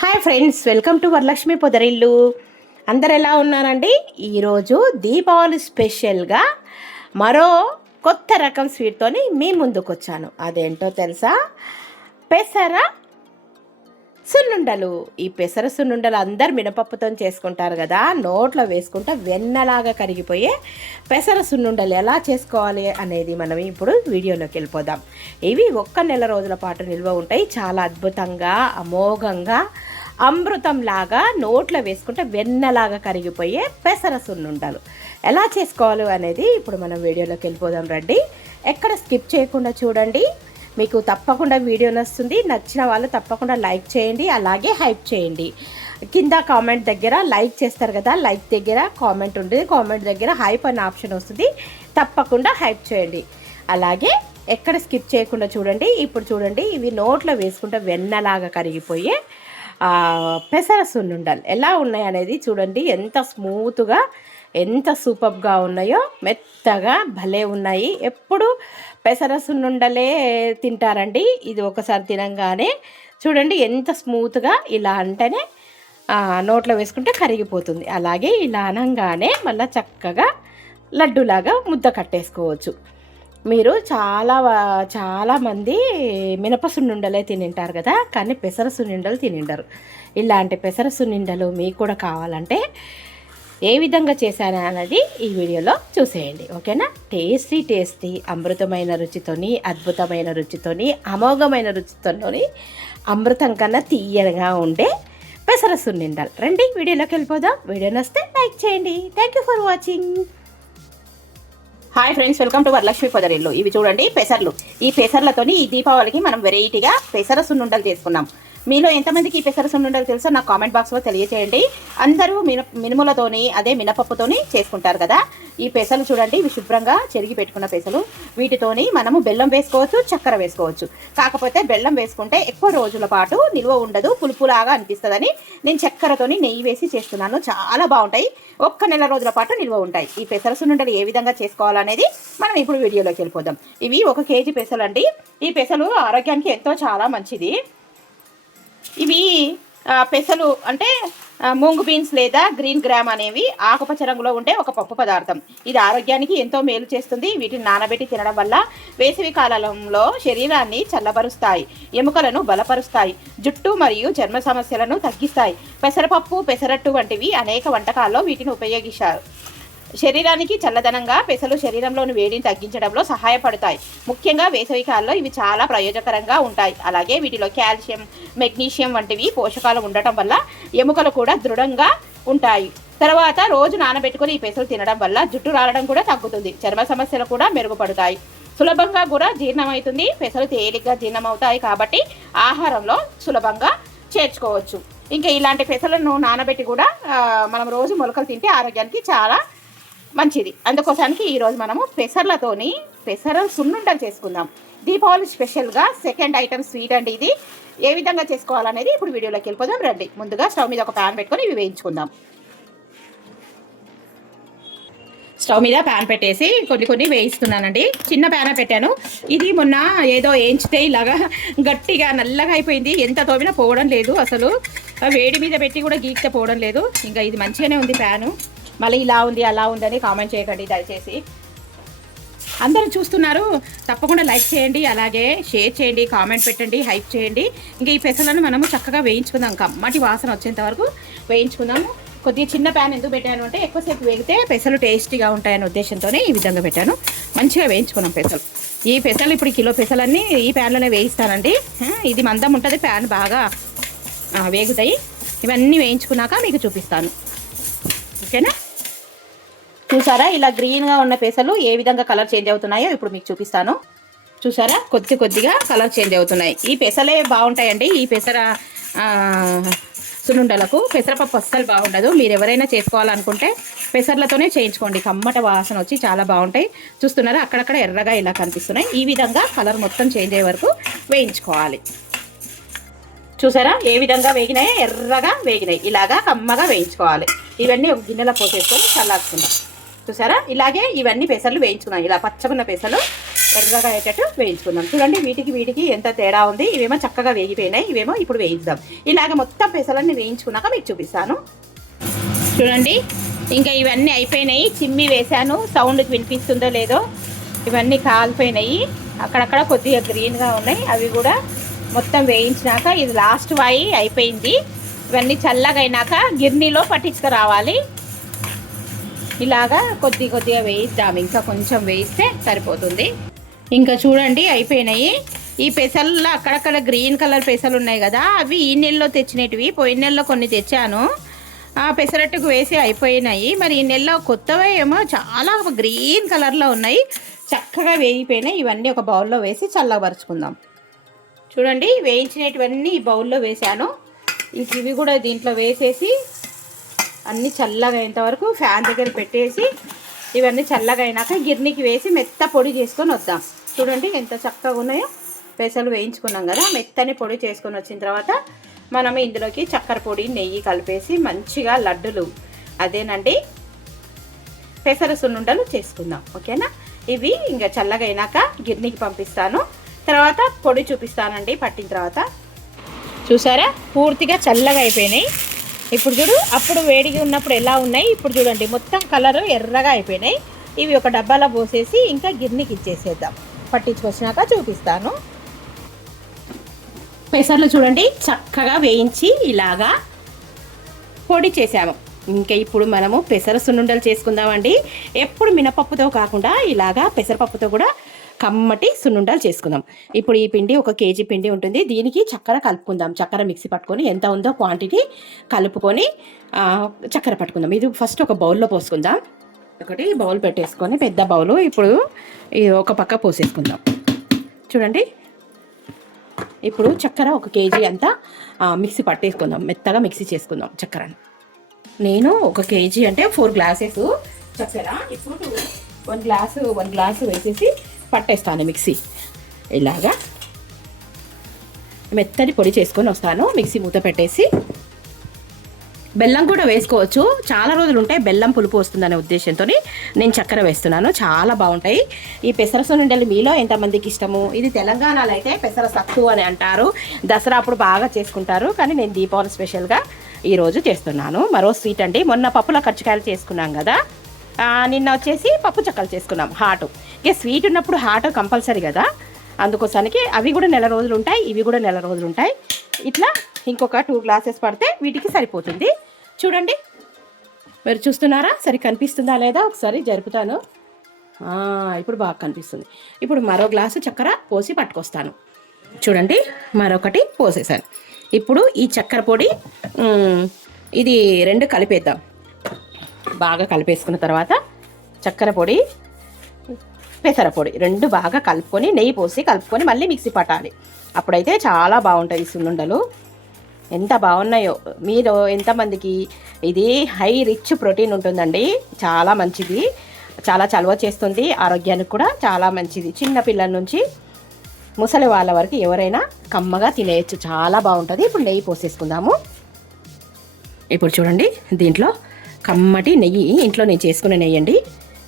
Hi friends welcome to Varalakshmi Podarillu. అందరు ఎలా ఉన్నారండి? ఈరోజు దీపావళి స్పెషల్గా మరో కొత్త రకం స్వీట్తోని మీ ముందుకు వచ్చాను అదేంటో తెలుసా? పెసర సున్నుండలు ఈ పెసర సున్నుండలు అందరు మినపప్పుతో చేసుకుంటారు కదా నోట్లో వేసుకుంటే వెన్నలాగా కరిగిపోయే పెసర సున్నుండలు ఎలా చేసుకోవాలి అనేది మనం ఇప్పుడు వీడియోలోకి వెళ్ళిపోదాం. ఇవి ఒక్క నెల రోజుల పాటు నిల్వ ఉంటాయి. చాలా అద్భుతంగా అమోఘంగా అమృతంలాగా నోట్లో వేసుకుంటే వెన్నలాగా కరిగిపోయే పెసర సున్నుండలు ఎలా చేసుకోవాలి అనేది ఇప్పుడు మనం వీడియోలోకి వెళ్ళిపోదాం రండి. ఎక్కడ స్కిప్ చేయకుండా చూడండి. మీకు తప్పకుండా వీడియో నచ్చుతుంది. నచ్చిన వాళ్ళు తప్పకుండా లైక్ చేయండి అలాగే హైప్ చేయండి. కింద కామెంట్ దగ్గర లైక్ చేస్తారు కదా లైక్ దగ్గర కామెంట్ ఉంటుంది. కామెంట్ దగ్గర హైప్ అనే ఆప్షన్ వస్తుంది. తప్పకుండా హైప్ చేయండి. అలాగే ఎక్కడ స్కిప్ చేయకుండా చూడండి. ఇప్పుడు చూడండి ఇవి నోట్లో వేసుకుంటే వెన్నలాగా కరిగిపోయే ఆ, పెసర ఎలా ఉన్నాయి అనేది చూడండి. ఎంత స్మూత్గా ఎంత సూపర్గా ఉన్నాయో మెత్తగా భలే ఉన్నాయి. ఎప్పుడు పెసర సున్నుండలే తింటారండి. ఇది ఒకసారి తినంగానే చూడండి ఎంత స్మూత్గా ఇలా అంటేనే నోట్లో వేసుకుంటే కరిగిపోతుంది. అలాగే ఇలా అనంగానే మళ్ళీ చక్కగా లడ్డులాగా ముద్ద కట్టేసుకోవచ్చు. మీరు చాలా చాలామంది మినప సున్నుండలే తినింటారు కదా కానీ పెసర సున్నుండలు తినిండరు. ఇలాంటి పెసర సున్నుండలు మీకు కూడా కావాలంటే ఏ విధంగా చేశాను అన్నది ఈ వీడియోలో చూసేయండి ఓకేనా? టేస్టీ టేస్టీ అమృతమైన రుచితోని అద్భుతమైన రుచితోని అమోఘమైన రుచితోని అమృతం కన్నా తీయగా ఉండే పెసర సున్నిండాలి రండి వీడియోలోకి వెళ్ళిపోదాం. వీడియో నస్తే లైక్ చేయండి. Thank you for watching hi friends welcome to Varalakshmi Podarillu. ఇవి చూడండి పెసర్లు. ఈ పెసర్లతోని ఈ దీపావళికి మనం వెరైటీగా పెసర సున్నుండలు చేసుకున్నాం. మీలో ఎంతమందికి ఈ పెసర సున్నుండలు తెలుసో నాకు కామెంట్ బాక్స్లో తెలియజేయండి అందరూ మిన మినుములతోని అదే మినపప్పుతోని చేసుకుంటారు కదా. ఈ పెసలు చూడండి ఇవి శుభ్రంగా చెరిగి పెట్టుకున్న పెసలు. వీటితోని మనము బెల్లం వేసుకోవచ్చు చక్కెర వేసుకోవచ్చు. కాకపోతే బెల్లం వేసుకుంటే ఎక్కువ రోజుల పాటు నిల్వ ఉండదు పులుపులాగా అనిపిస్తుందని నేను చక్కెరతోని నెయ్యి వేసి చేస్తున్నాను. చాలా బాగుంటాయి. ఒక్క నెల రోజుల పాటు నిల్వ ఉంటాయి. ఈ పెసర సున్నుండలు ఏ విధంగా చేసుకోవాలనేది మనం ఇప్పుడు వీడియోలోకి వెళ్ళిపోదాం. ఇవి ఒక కేజీ పెసలు అండి ఈ పెసలు ఆరోగ్యానికి ఎంతో చాలా మంచిది. ఇవి పెసలు అంటే మూంగు మూంగ్ బీన్స్ లేదా గ్రీన్ గ్రామ్ అనేవి ఆకుపచ్చ రంగులో ఉండే ఒక పప్పు పదార్థం. ఇది ఆరోగ్యానికి ఎంతో మేలు చేస్తుంది. వీటిని నానబెట్టి తినడం వల్ల వేసవి కాలంలో శరీరాన్ని చల్లబరుస్తాయి ఎముకలను బలపరుస్తాయి జుట్టు మరియు చర్మ సమస్యలను తగ్గిస్తాయి. పెసరపప్పు పెసరట్టు వంటివి అనేక వంటకాల్లో వీటిని ఉపయోగిస్తారు. శరీరానికి చల్లదనంగా పెసలు శరీరంలోని వేడిని తగ్గించడంలో సహాయపడతాయి. ముఖ్యంగా వేసవికాలంలో ఇవి చాలా ప్రయోజకరంగా ఉంటాయి. అలాగే వీటిలో కాల్షియం మెగ్నీషియం వంటివి పోషకాలు ఉండటం వల్ల ఎముకలు కూడా దృఢంగా ఉంటాయి. తర్వాత రోజు నానబెట్టుకుని ఈ పెసలు తినడం వల్ల జుట్టు రాలడం కూడా తగ్గుతుంది. చర్మ సమస్యలు కూడా మెరుగుపడతాయి. సులభంగా కూడా జీర్ణమవుతుంది. పెసలు తేలిగ్గా జీర్ణమవుతాయి కాబట్టి ఆహారంలో సులభంగా చేర్చుకోవచ్చు. ఇంకా ఇలాంటి పెసలను నానబెట్టి కూడా మనం రోజు మొలకలు తింటే ఆరోగ్యానికి చాలా మంచిది. అందుకోసానికి ఈరోజు మనము పెసర్లతోని పెసర సున్నుండలు చేసుకుందాం. దీపావళి స్పెషల్గా సెకండ్ ఐటమ్ స్వీట్ అండి ఇది. ఏ విధంగా చేసుకోవాలనేది ఇప్పుడు వీడియోలోకి వెళ్ళిపోదాం. రండి. ముందుగా స్టవ్ మీద ఒక ప్యాన్ పెట్టుకొని ఇవి వేయించుకుందాం. స్టవ్ మీద ప్యాన్ పెట్టేసి కొన్ని కొన్ని వేయిస్తున్నానండి. చిన్న ప్యాన్ పెట్టాను. ఇది మొన్న ఏదో వేయించితే ఇలాగా గట్టిగా నల్లగా అయిపోయింది. ఎంత తోమినా పోవడం లేదు అసలు. వేడి మీద పెట్టి కూడా గీక్తే పోవడం లేదు. ఇంకా ఇది మంచిగానే ఉంది ప్యాను మళ్ళీ ఇలా ఉంది అలా ఉందని కామెంట్ చేయకండి దయచేసి. అందరూ చూస్తున్నారు తప్పకుండా లైక్ చేయండి అలాగే షేర్ చేయండి కామెంట్ పెట్టండి హైప్ చేయండి. ఇంకా ఈ పెసలను మనము చక్కగా వేయించుకుందాం కమ్మటి వాసన వచ్చేంత వరకు వేయించుకుందాము. కొద్దిగా చిన్న ప్యాన్ ఎందుకు పెట్టాను అంటే ఎక్కువసేపు వేగితే పెసలు టేస్టీగా ఉంటాయనే ఉద్దేశంతోనే ఈ విధంగా పెట్టాను. మంచిగా వేయించుకున్నాం పెసలు ఈ పెసలు ఇప్పుడు కిలో పెసలన్నీ ఈ ప్యాన్లోనే వేయిస్తానండి. ఇది మందం ఉంటుంది ప్యాన్ బాగా వేగుతాయి. ఇవన్నీ వేయించుకున్నాక మీకు చూపిస్తాను. ఓకేనా? చూసారా? ఇలా గ్రీన్గా ఉన్న పెసలు ఏ విధంగా కలర్ చేంజ్ అవుతున్నాయో ఇప్పుడు మీకు చూపిస్తాను. చూసారా? కొద్ది కొద్దిగా కలర్ చేంజ్ అవుతున్నాయి. ఈ పెసలే బాగుంటాయండి. ఈ పెసర సున్నుండలకు పెసరపప్పు అస్సలు బాగుండదు. మీరు ఎవరైనా చేసుకోవాలనుకుంటే పెసర్లతోనే చేయించుకోండి. కమ్మట వాసన వచ్చి చాలా బాగుంటాయి. చూస్తున్నారా? అక్కడక్కడ ఎర్రగా ఇలా కనిపిస్తున్నాయి. ఈ విధంగా కలర్ మొత్తం చేంజ్ అయ్యే వరకు వేయించుకోవాలి. చూసారా? ఏ విధంగా వేగినాయి? ఎర్రగా వేగినాయి. ఇలాగా కమ్మగా వేయించుకోవాలి. ఇవన్నీ ఒక గిన్నెలో పోసేసుకొని చల్లార్చుకుందాం. చూసారా? ఇలాగే ఇవన్నీ పెసర్లు వేయించుకున్నాం. ఇలా పచ్చగున్న పెసలు ఎర్రగా అయ్యేటట్టు వేయించుకుందాం చూడండి వీటికి వీటికి ఎంత తేడా ఉంది. ఇవేమో చక్కగా వేగిపోయినాయి. ఇవేమో ఇప్పుడు వేయిద్దాం. ఇలాగ మొత్తం పెసలన్నీ వేయించుకున్నాక మీకు చూపిస్తాను. చూడండి ఇంకా ఇవన్నీ అయిపోయినాయి. చిమ్మి వేశాను. సౌండ్కి వినిపిస్తుందో లేదో ఇవన్నీ కాలిపోయినాయి. అక్కడక్కడ కొద్దిగా గ్రీన్గా ఉన్నాయి. అవి కూడా మొత్తం వేయించినాక ఇది లాస్ట్ వాయి అయిపోయింది. ఇవన్నీ చల్లగా గిర్నీలో పట్టించుకురావాలి. ఇలాగా కొద్ది కొద్దిగా వేయిద్దాం. ఇంకా కొంచెం వేయిస్తే సరిపోతుంది. ఇంకా చూడండి అయిపోయినాయి. ఈ పెసల్లో అక్కడక్కడ గ్రీన్ కలర్ పెసలు ఉన్నాయి కదా అవి ఈ నెలలో తెచ్చినవి పోయిన నెలలో కొన్ని తెచ్చాను. ఆ పెసరట్టుకు వేసి అయిపోయినాయి. మరి ఈ నెలలో కొత్తవి ఏమో చాలా గ్రీన్ కలర్లో ఉన్నాయి. చక్కగా వేగిపోయినాయి. ఇవన్నీ ఒక బౌల్లో వేసి చల్లబరుచుకుందాం. చూడండి వేయించినటువన్నీ ఈ బౌల్లో వేసాను ఇంక ఇవి కూడా దీంట్లో వేసేసి అన్నీ చల్లగా అయ్యేంత వరకు ఫ్యాన్ దగ్గర పెట్టేసి ఇవన్నీ చల్లగా అయినాక గిర్నీకి వేసి మెత్త పొడి చేసుకొని వద్దాం. చూడండి ఎంత చక్కగా ఉన్నాయో. పెసలు వేయించుకున్నాం కదా మెత్తని పొడి చేసుకొని వచ్చిన తర్వాత మనం ఇందులోకి చక్కెర పొడి నెయ్యి కలిపేసి మంచిగా లడ్డులు అదేనండి. పెసర సున్నుండలు చేసుకుందాం ఓకేనా? ఇవి ఇంకా చల్లగా అయినాక గిర్నీకి పంపిస్తాను. తర్వాత పొడి చూపిస్తానండి పట్టిన తర్వాత. చూసారా? పూర్తిగా చల్లగా అయిపోయినాయి. ఇప్పుడు చూడు అప్పుడు వేడిగా ఉన్నప్పుడు ఎలా ఉన్నాయి? ఇప్పుడు చూడండి మొత్తం కలర్ ఎర్రగా అయిపోయినాయి. ఇవి ఒక డబ్బాలో పోసేసి ఇంకా గిర్నీకి ఇచ్చేసేద్దాం. పట్టించుకొచ్చినాక చూపిస్తాను. పెసర్లు చూడండి చక్కగా వేయించి ఇలాగా పొడి చేసాము. ఇంకా ఇప్పుడు మనము పెసర సున్నుండలు చేసుకుందామండి. ఎప్పుడు మినపప్పుతో కాకుండా ఇలాగా పెసరపప్పుతో కూడా కమ్మటి సున్నుండలు చేసుకుందాం. ఇప్పుడు ఈ పిండి ఒక కేజీ పిండి ఉంటుంది. దీనికి చక్కెర కలుపుకుందాం. చక్కెర మిక్సీ పట్టుకొని ఎంత ఉందో క్వాంటిటీ కలుపుకొని చక్కెర పట్టుకుందాం. ఇది ఫస్ట్ ఒక బౌల్లో పోసుకుందాం. ఒకటి బౌల్ పెట్టేసుకొని పెద్ద బౌలు. ఇప్పుడు ఒక పక్క పోసేసుకుందాం. చూడండి. ఇప్పుడు చక్కెర ఒక కేజీ అంతా మిక్సీ పట్టేసుకుందాం. మెత్తగా మిక్సీ చేసుకుందాం చక్కెరను. నేను ఒక కేజీ అంటే ఫోర్ గ్లాసెస్ చక్కెర. ఇప్పుడు వన్ గ్లాసు వన్ గ్లాసు వేసేసి పట్టేస్తాను మిక్సీ. ఇలాగా మెత్తని పొడి చేసుకొని వస్తాను. మిక్సీ మూత పెట్టేసి బెల్లం కూడా వేసుకోవచ్చు. చాలా రోజులు ఉంటాయి బెల్లం పులుపు వస్తుందనే ఉద్దేశంతో నేను చక్కెర వేస్తున్నాను. చాలా బాగుంటాయి. ఈ పెసర నుండి మీలో ఎంతమందికి ఇష్టము? ఇది తెలంగాణలో అయితే పెసర సత్తు అని అంటారు. దసరా అప్పుడు బాగా చేసుకుంటారు. కానీ నేను దీపావళి స్పెషల్గా ఈరోజు చేస్తున్నాను. మరో స్వీట్ అండి. మొన్న పప్పుల కజ్జికాయలు చేసుకున్నాం కదా. నిన్న వచ్చేసి పప్పు చక్కలు చేసుకున్నాం హాట్. ఇక స్వీట్ ఉన్నప్పుడు హాట్ కంపల్సరీ కదా. అందుకోసానికి అవి కూడా నెల రోజులు ఉంటాయి ఇవి కూడా నెల రోజులు ఉంటాయి. ఇట్లా ఇంకొక టూ గ్లాసెస్ పడితే వీటికి సరిపోతుంది. చూడండి. మీరు చూస్తున్నారా? సరి కనిపిస్తుందా లేదా? ఒకసారి జరుపుతాను. ఇప్పుడు బాగా కనిపిస్తుంది. ఇప్పుడు మరో గ్లాసు చక్కెర పోసి పట్టుకొస్తాను. చూడండి మరొకటి పోసేసాను. ఇప్పుడు ఈ చక్కెర పొడి ఇది రెండు కలిపేద్దాం. బాగా కలిపేసుకున్న తర్వాత చక్కెర పొడి పెసర పొడి రెండు బాగా కలుపుకొని నెయ్యి పోసి కలుపుకొని మళ్ళీ మిక్సీ పట్టాలి. అప్పుడైతే చాలా బాగుంటాయి ఈ సున్నుండలు. ఎంత బాగున్నాయో. మీరు ఎంతమందికి ఇది హై రిచ్ ప్రోటీన్ ఉంటుందండి. చాలా మంచిది. చాలా చలవ చేస్తుంది. ఆరోగ్యానికి కూడా చాలా మంచిది. చిన్న పిల్లల నుంచి ముసలి వాళ్ళ వరకు ఎవరైనా కమ్మగా తినేయచ్చు. చాలా బాగుంటుంది. ఇప్పుడు నెయ్యి పోసేసుకుందాము. ఇప్పుడు చూడండి దీంట్లో కమ్మటి నెయ్యి ఇంట్లో నేను చేసుకునే నెయ్యి అండి.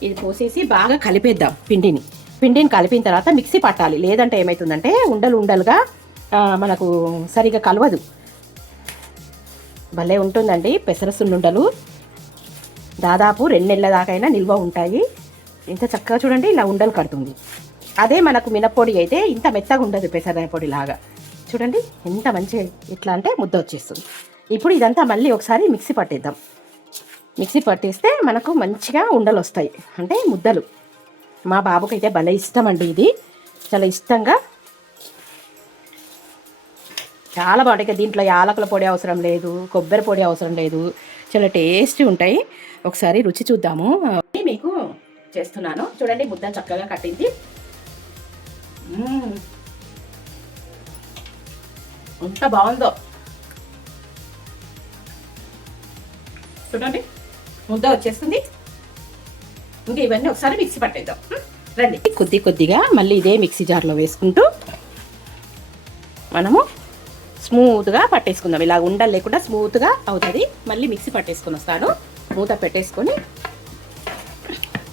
ఇది పోసేసి బాగా కలిపేద్దాం పిండిని. పిండిని కలిపిన తర్వాత మిక్సీ పట్టాలి. లేదంటే ఏమవుతుందంటే ఉండలు ఉండలుగా మనకు సరిగా కలవదు. భలే ఉంటుందండి పెసర సున్నుండలు. దాదాపు రెండు నెలల దాకైనా నిల్వ ఉంటాయి. ఇంత చక్కగా చూడండి ఇలా ఉండలు కడుతుంది. అదే మనకు మినప్పొడి అయితే ఇంత మెత్తగా ఉండదు పెసర పొడి లాగా చూడండి ఎంత మంచి ఎట్లా అంటే ముద్ద వచ్చేస్తుంది. ఇప్పుడు ఇదంతా మళ్ళీ ఒకసారి మిక్సీ పట్టేద్దాం. మిక్సీ పట్టేస్తే మనకు మంచిగా ఉండలు వస్తాయి అంటే ముద్దలు. మా బాబుకి అయితే భలే ఇష్టం అండి ఇది. చాలా ఇష్టంగా. చాలా బాగుంటాయి. దీంట్లో యాలకుల పొడి అవసరం లేదు కొబ్బరి పొడి అవసరం లేదు. చాలా టేస్టీ ఉంటాయి. ఒకసారి రుచి చూద్దాము. మీకు చేస్తున్నాను. చూడండి ముద్ద చక్కగా కట్టింది. ఎంత బాగుందో. చూడండి. ముద్ద వచ్చేస్తుంది. ఇంకా ఇవన్నీ ఒకసారి మిక్సీ పట్టేద్దాం. రండి. కొద్ది కొద్దిగా మళ్ళీ ఇదే మిక్సీ జార్లో వేసుకుంటూ మనము స్మూత్గా పట్టేసుకుందాం. ఇలా ఉండలు లేకుండా స్మూత్గా అవుతుంది. మళ్ళీ మిక్సీ పట్టేసుకుని వస్తాను. మూత పెట్టేసుకొని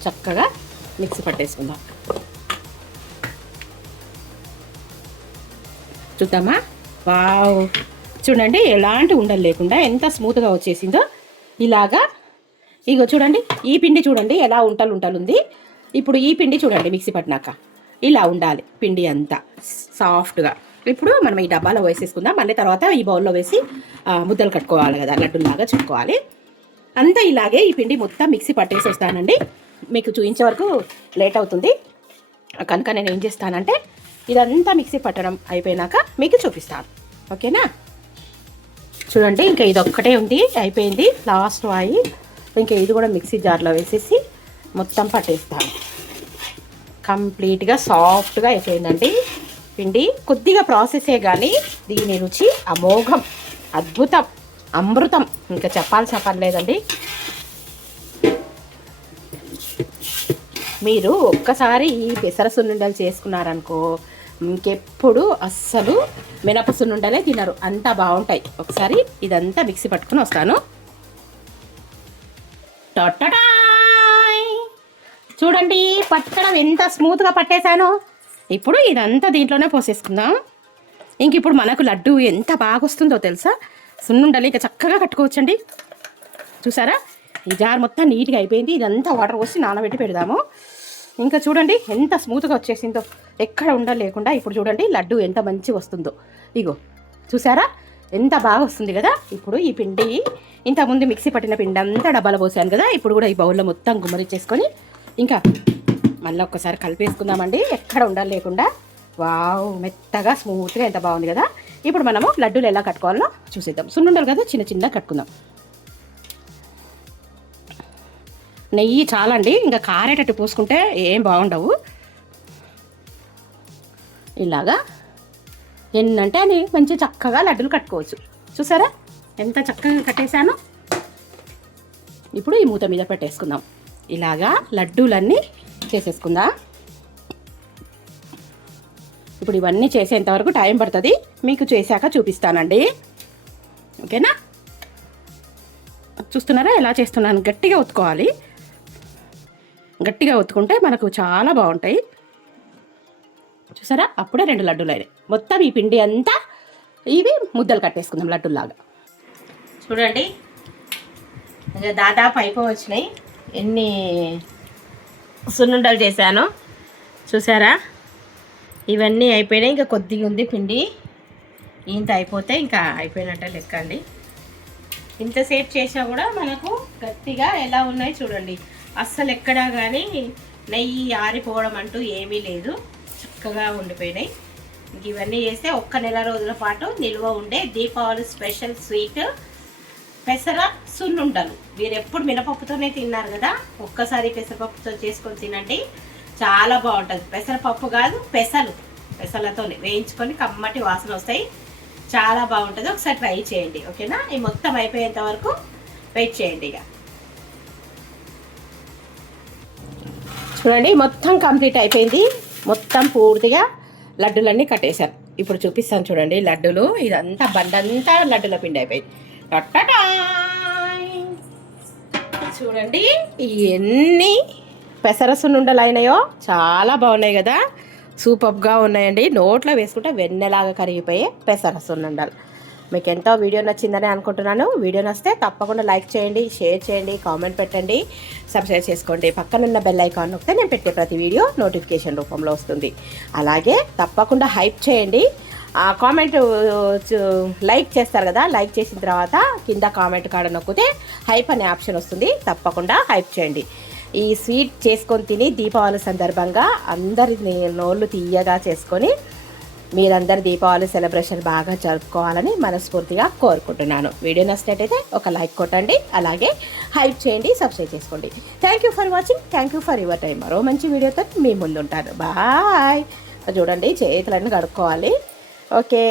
చక్కగా మిక్సీ పట్టేసుకుందాం. చూద్దామా? వావ్! చూడండి ఎలాంటి ఉండలు లేకుండా ఎంత స్మూత్గా వచ్చేసిందో. ఇలాగా ఇగో చూడండి ఈ పిండి చూడండి ఎలా ఉంటలు ఉంటలుంది ఇప్పుడు ఈ పిండి చూడండి మిక్సీ పట్టినాక. ఇలా ఉండాలి పిండి అంతా సాఫ్ట్గా. ఇప్పుడు మనం ఈ డబ్బాలో వేసేసుకుందాం. మళ్ళీ తర్వాత ఈ బౌల్లో వేసి ముద్దలు కట్టుకోవాలి కదా లడ్డులాగా చుట్టుకోవాలి. అంతా ఇలాగే ఈ పిండి మొత్తం మిక్సీ పట్టేసి వస్తానండి మీకు చూపించే వరకు లేట్ అవుతుంది. కనుక నేను ఏం చేస్తానంటే ఇదంతా మిక్సీ పట్టడం అయిపోయినాక మీకు చూపిస్తాను. ఓకేనా? చూడండి ఇంకా ఇది ఒక్కటే ఉంది అయిపోయింది. లాస్ట్ వాయి. ఇంకా ఇది కూడా మిక్సీ జార్లో వేసేసి మొత్తం పట్టేస్తాను. కంప్లీట్గా సాఫ్ట్గా అయిపోయిందండి. పిండి కొద్దిగా ప్రాసెసే కానీ దీని రుచి అమోఘం అద్భుతం అమృతం. ఇంకా చెప్పాల్సిన పర్లేదండి మీరు ఒక్కసారి ఈ పెసర సున్నుండలు చేసుకున్నారనుకో ఇంకెప్పుడు అస్సలు మినప సున్నుండలే తినరు. అంత బాగుంటాయి. ఒకసారి ఇదంతా మిక్సీ పట్టుకుని వస్తాను. చూడండి పట్టడం ఎంత స్మూత్గా పట్టేశానో. ఇప్పుడు ఇదంతా దీంట్లోనే పోసేసుకుందాం. ఇంక ఇప్పుడు మనకు లడ్డు ఎంత బాగా వస్తుందో తెలుసా? సున్నుండలు ఇక చక్కగా కట్టుకోవచ్చండి. చూసారా? ఈ జార్ మొత్తం నీట్గా అయిపోయింది. ఇదంతా వాటర్ పోసి నానబెట్టి పెడదాము. ఇంకా చూడండి ఎంత స్మూత్గా వచ్చేసిందో. ఎక్కడ ఉండలేకుండా ఇప్పుడు చూడండి లడ్డు ఎంత మంచి వస్తుందో. ఇగో చూసారా? ఎంత బాగా వస్తుంది కదా? ఇప్పుడు ఈ పిండి ఇంతకుముందు మిక్సీ పట్టిన పిండి అంతా డబ్బాలో పోసాను కదా ఇప్పుడు కూడా ఈ బౌల్లో మొత్తం గుమ్మరిచ్చేసుకొని ఇంకా మళ్ళీ ఒక్కసారి కలిపేసుకుందామండి. ఎక్కడ ఉండాలి లేకుండా. వావ్ మెత్తగా స్మూత్గా ఎంత బాగుంది కదా? ఇప్పుడు మనము లడ్డూలు ఎలా కట్టుకోవాలో చూసేద్దాం. సున్నుండలు కదా? చిన్న చిన్న కట్టుకుందాం. నెయ్యి చాలండి. ఇంకా కారేటట్టు పోసుకుంటే ఏం బాగుండవు. ఇలాగా ఎన్నంటే అని మంచి చక్కగా లడ్డూలు కట్టుకోవచ్చు. చూసారా? ఎంత చక్కగా కట్టేశాను? ఇప్పుడు ఈ మూత మీద పెట్టేసుకుందాం. ఇలాగా లడ్డూలన్నీ చేసేసుకుందాం. ఇప్పుడు ఇవన్నీ చేసేంతవరకు టైం పడుతుంది. మీకు చేశాక చూపిస్తానండి. ఓకేనా? చూస్తున్నారా? ఎలా చేస్తున్నాను? గట్టిగా ఉతుకోవాలి గట్టిగా ఉతుకుంటే మనకు చాలా బాగుంటాయి. చూసారా? అప్పుడే రెండు లడ్డూలు అయినాయి. మొత్తం ఈ పిండి అంతా ఇవి ముద్దలు కట్టేసుకుందాం లడ్డూలాగా చూడండి. దాదాపు దాదాపు అయిపోవచ్చినాయి. ఎన్ని సున్నుండలు చేశాను చూసారా? ఇవన్నీ అయిపోయినాయి. ఇంకా కొద్దిగా ఉంది పిండి. ఇంత అయిపోతే ఇంకా అయిపోయినట్టే లెక్క అండి ఇంతసేపు చేసినా కూడా మనకు గట్టిగా ఎలా ఉన్నాయి చూడండి. అస్సలు ఎక్కడా కానీ నెయ్యి ఆరిపోవడం అంటూ ఏమీ లేదు. చక్కగా ఉండిపోయినాయి. ఇంక ఇవన్నీ చేస్తే ఒక్క నెల రోజుల పాటు నిల్వ ఉండే దీపావళి స్పెషల్ స్వీట్ పెసర సున్నుండలు. మీరు ఎప్పుడు మినపప్పుతోనే తిన్నారు కదా ఒక్కసారి పెసరపప్పుతో చేసుకొని తినండి. చాలా బాగుంటుంది. పెసరపప్పు కాదు పెసలు. పెసలతోనే వేయించుకొని కమ్మటి వాసన వస్తాయి. చాలా బాగుంటుంది. ఒకసారి ట్రై చేయండి ఓకేనా? ఈ మొత్తం అయిపోయేంత వరకు వెయిట్ చేయండి ఇక. చూడండి మొత్తం కంప్లీట్ అయిపోయింది. మొత్తం పూర్తిగా లడ్డూలన్నీ కట్టేశాను ఇప్పుడు చూపిస్తాను చూడండి లడ్డూలు. ఇదంతా బండంతా లడ్డుల పిండి అయిపోయింది. చూడండి ఎన్ని పెసర సున్నుండలు అయినాయో. చాలా బాగున్నాయి కదా. సూపర్గా ఉన్నాయండి. నోట్లో వేసుకుంటే వెన్నెలాగా కరిగిపోయే పెసర సున్నుండలు మీకు ఎంతో వీడియో నచ్చిందని అనుకుంటున్నాను. వీడియో నచ్చితే తప్పకుండా లైక్ చేయండి షేర్ చేయండి కామెంట్ పెట్టండి. సబ్స్క్రైబ్ చేసుకోండి. పక్కనున్న బెల్ ఐకాన్ నొక్కితే నేను పెట్టే ప్రతి వీడియో నోటిఫికేషన్ రూపంలో వస్తుంది. అలాగే తప్పకుండా హైప్ చేయండి. ఆ కామెంట్ లైక్ చేస్తారు కదా లైక్ చేసిన తర్వాత కింద కామెంట్ కాడ నొక్కితే హైప్ అనే ఆప్షన్ వస్తుంది. తప్పకుండా హైప్ చేయండి. ఈ స్వీట్ చేసుకొని తిని దీపావళి సందర్భంగా అందరి నోళ్ళు తీయగా చేసుకొని మీరందరు దీపావళి సెలబ్రేషన్ బాగా జరుపుకోవాలని మనస్ఫూర్తిగా కోరుకుంటున్నాను. వీడియో నచ్చినట్టయితే ఒక లైక్ కొట్టండి అలాగే హైప్ చేయండి సబ్స్క్రైబ్ చేసుకోండి. Thank you for watching thank you for your time మరో మంచి వీడియోతో మీ ముందు ఉంటాను బాయ్ చూడండి చేతులన్నీ కడుక్కోవాలి. ఓకే